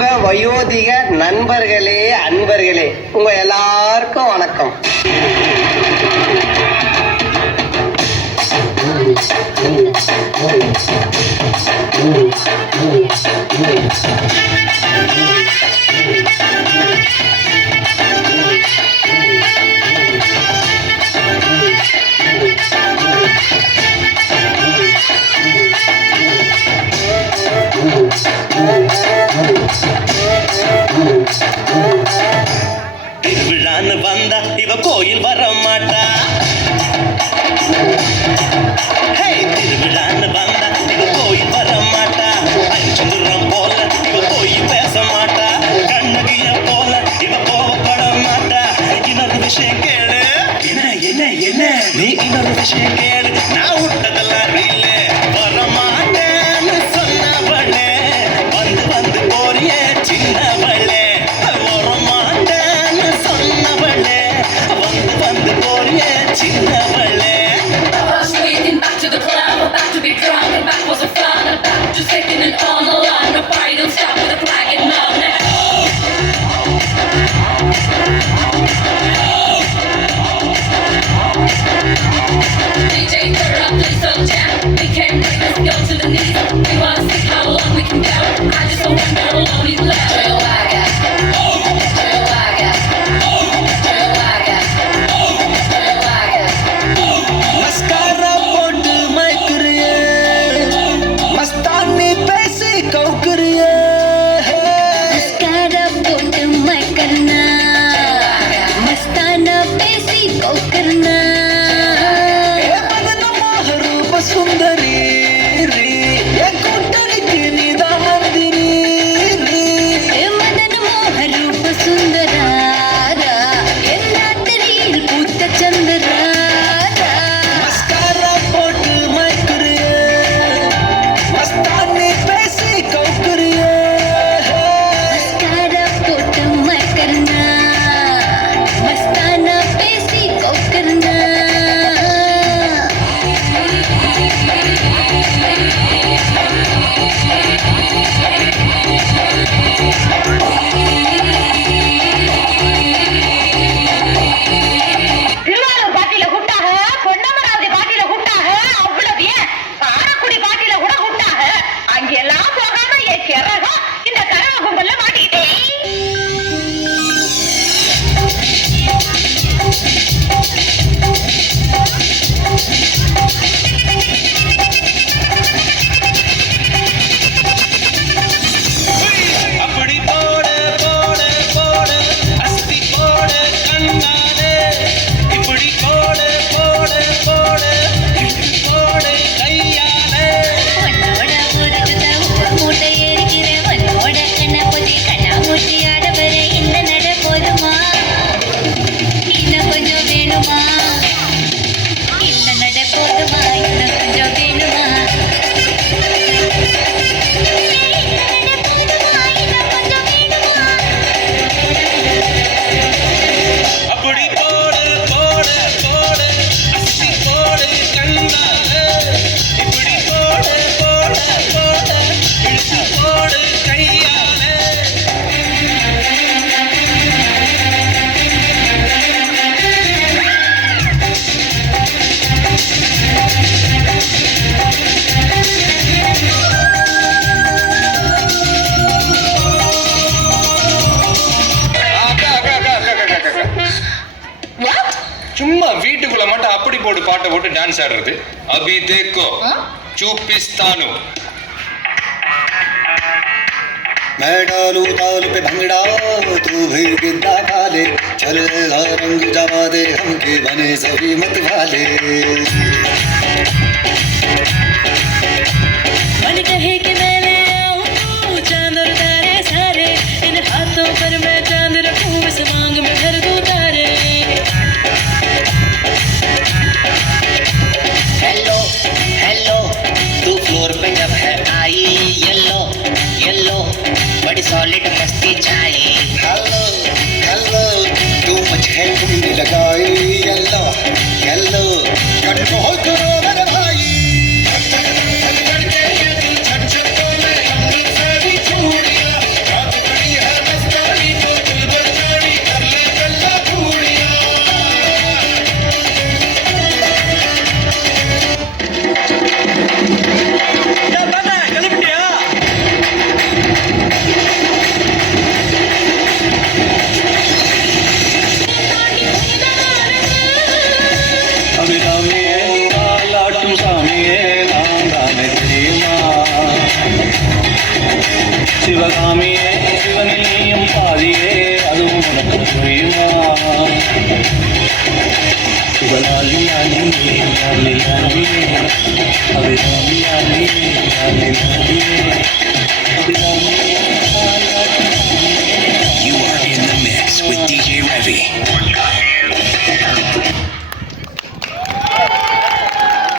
அப்ப வயோதிக நண்பர்களே, அன்பர்களே, உங்க எல்லாருக்கும் வணக்கம். திருவிழான்னு வந்தா இவ கோயில் வர மாட்டா. திருவிழான்னு வந்தா இவ கோயில் வர மாட்டா. அஞ்சுரம் போல இவ போய் பேச மாட்டா. கண்ணகிய போல இவ கோவப்பட மாட்டா. இன்னொரு விஷயம் கேளு. என்ன என்ன என்ன நீ இன்னொரு விஷயம் கேளு. நான் விட்டதெல்லாம் ரீலு. வர மாட்டேன்னு சொன்னவளே, வந்து வந்து போறிய சின்னவளே. வர மாட்டேன்னு சொன்னவளே, வந்து வந்து போறிய சின்னவளே. Back to the club, about to be drunk, and back was a fun, about to taking it on the line. The party don't stop with the flag and love now. DJ turn up, play some jam. We can't bring this girl to the knees. We wanna see how long we can go. I just don't wonder how long he's left. Joy Waga, Joy Waga, Joy Waga, Joy Waga. Mascara போட்டு மயக்குறியே, மஸ்தானி பேசி கவுக்குறியே. Mascara போட்டு மயக்கறனா, மஸ்தானா பேசி கவுக்கறனா. ரூப சுந்தரி கூட்டணிக்கு நீதான் மந்திரி. மதன மோக ரூப சுந்தராரா, எல்லாத்திரியில் பூத்த சந்திராரா. மஸ்காரா போட்டு மயக்குறியே, மஸ்தானி பேசி கவுக்குறியே. மஸ்காரா போட்டு மயக்கறனா, மஸ்தானா பேசி கவுக்கறனா. திருவாரூர் பாட்டில கூட்டாக, பொன்னமராவதி பாட்டில கூட்டாக, அவ்வளவு ஏன் காரக்குடி பாட்டில கூட கூட்டாக. அங்கெல்லாம் போகாம என் சிறகம் இந்த கரவ கும்பல்ல மாட்டிக்கிட்டேன். அப்படி போடு போடு போடு அஸ்தி போடு கண்ணாலே. இப்படி போடு போடு போடு இழுத்து போடு கையாலே. உன்னோட ஊருக்குதா ஊர் மூட்டை ஏறிக்கிறேன். உன்னோட கண்ணா பொதி கண்ணா மூட்டி ஆட வர இந்த நட போதுமா? இன்னும் கொஞ்சம் வேணுமா? இந்த நட போதுமா? இன்னும் கொஞ்சம் வேணுமா? இந்த நட போதுமா? இன்னும் கொஞ்சம் வேணுமா? அப்படி போடு போடு போடு அஸ்தி போடு கண்ணாலே. இப்படி போடு போடு போடு இழுத்து போடு கையாலே. சும்மா வீட்டுக்குள்ள மட்டும் அப்படி போட்டு பாட்டை போட்டு டான்ஸ் ஆடுறது. அபி தேக்கோ चूपिस्तानु मैं डालू ताल पे भंगड़ा तू भी गिद्दा डाले चल रंग जमा दे हमके बने सभी मत वाले मन कहे कि मैंने आऊं चांद और तारे सारे इन हाथों पर मैं चांद रखूं इस मांग में भर दूं तारे हेलो हेलो तू फ्लोर पे जब है आई येलो येलो बड़ी सॉलिड मस्ती चाहिए. हेलो हेलो तू मुझे कुंडी लगाई येलो येलो कंट्रोल करो मेरे भाई சிவகாமியே சிவனிலையும் பாதியே அதுவும் உனக்கு புரியுமா சிவலாலி லாலி லாலி லாலி அபிராமி லாலி லாலி லாலி